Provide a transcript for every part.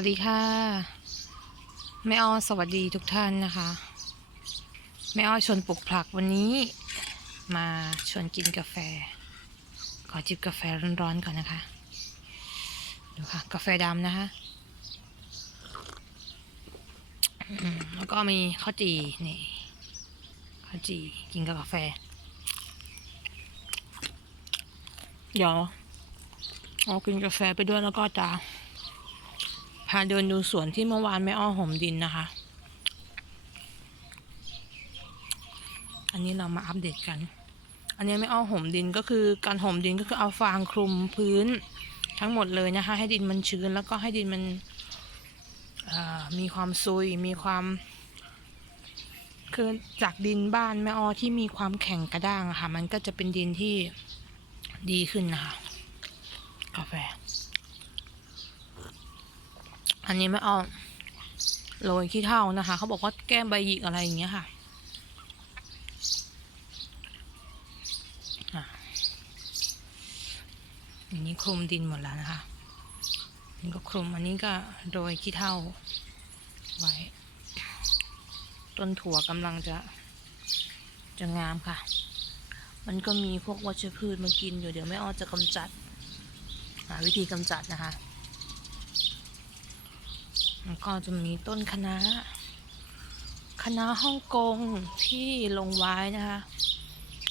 วัสดีค่ะ แม่อ้อสวัสดีทุกท่านนะคะ แม่อ้อชวนปลุกผลักวันนี้ มาชวนกินกาแฟ ขอจิบกาแฟร้อนๆก่อนนะคะ ดูค่ะ กาแฟดำนะคะ แล้วก็มีข้าวจีนี่ข้าวจีกินกับกาแฟ เดี๋ยวเอากินกาแฟไปด้วยแล้วก็จะ พาเดินดูสวนที่เมื่อวานแม่อ้อห่มดินนะคะ อันนี้เรามาอัปเดตกัน อันนี้แม่อ้อห่มดินก็คือการห่มดินก็คือเอาฟางคลุมพื้นทั้งหมดเลยนะคะ ให้ดินมันชื้นแล้วก็ให้ดินมันมีความซุยมีความคือจากดินบ้านแม่อ้อที่มีความแข็งกระด้างอะค่ะ มันก็จะเป็นดินที่ดีขึ้นนะคะ กาแฟ อันนี้ไม่เอาโรยขี้เท่านะคะ เขาบอกว่าแก้มใบหยิกอะไรอย่างเงี้ยค่ะอันนี้คลุมดินหมดแล้วนะคะนี่ก็คลุมอันนี้ก็โรยขี้เท่าไว้ ต้นถั่วกำลังจะ จะงามค่ะ มันก็มีพวกวัชพืชมากินอยู่เดี๋ยวแม่อ้อจะกำจัดหาวิธีกำจัดนะคะ ก็จะมีต้นคณะน้าคะฮ่องกงที่ลงไว้นะคะ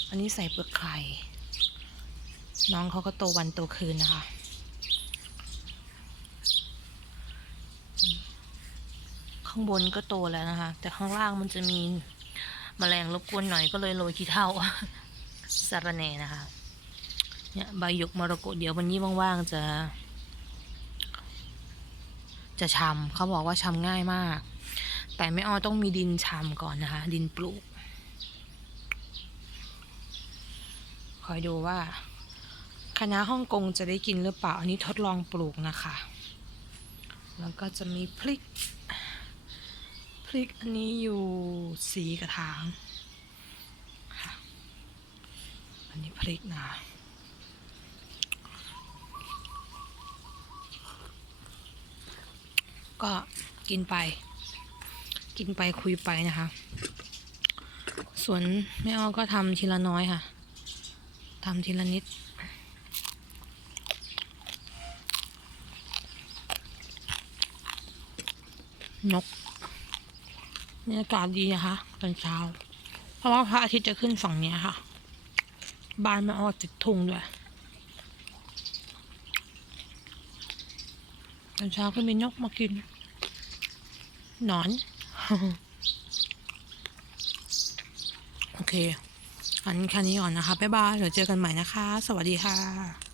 อันนี้ใส่เปลือกไข่ น้องเขาก็โตวันโตคืนนะคะ ข้างบนก็โตแล้วนะคะ แต่ข้างล่างมันจะมีแมลงรบกวนหน่อยก็เลยโรยขี้เท่าสารแน่นะคะ เนี่ยใบหยกมรกตเดี๋ยววันนี้ว่างๆจะ จะชำเขาบอกว่าชำง่ายมาก แต่ไม่อ้อต้องมีดินชำก่อนนะคะ ดินปลูก คอยดูว่าคณะฮ่องกงจะได้กินหรือเปล่า อันนี้ทดลองปลูกนะคะ แล้วก็จะมีพริก พริกอันนี้อยู่สีกระถางค่ะ อันนี้พริกนะ ก็กินไป กินไปคุยไปนะคะส่วนแม่อ้อก็ทำทีละน้อยค่ะทำทีละนิด นกบรรยากาศดีนะคะตอนเช้า เพราะว่าพระอาทิตย์จะขึ้นฝั่งนี้ค่ะ บ้านแม่อ้อติดทุ่งด้วย ตอนเช้าก็มีนกมากิน หนอน โอเค อันแค่นี้ก่อนนะคะ บ๊ายบาย เดี๋ยวเจอกันใหม่นะคะ สวัสดีค่ะ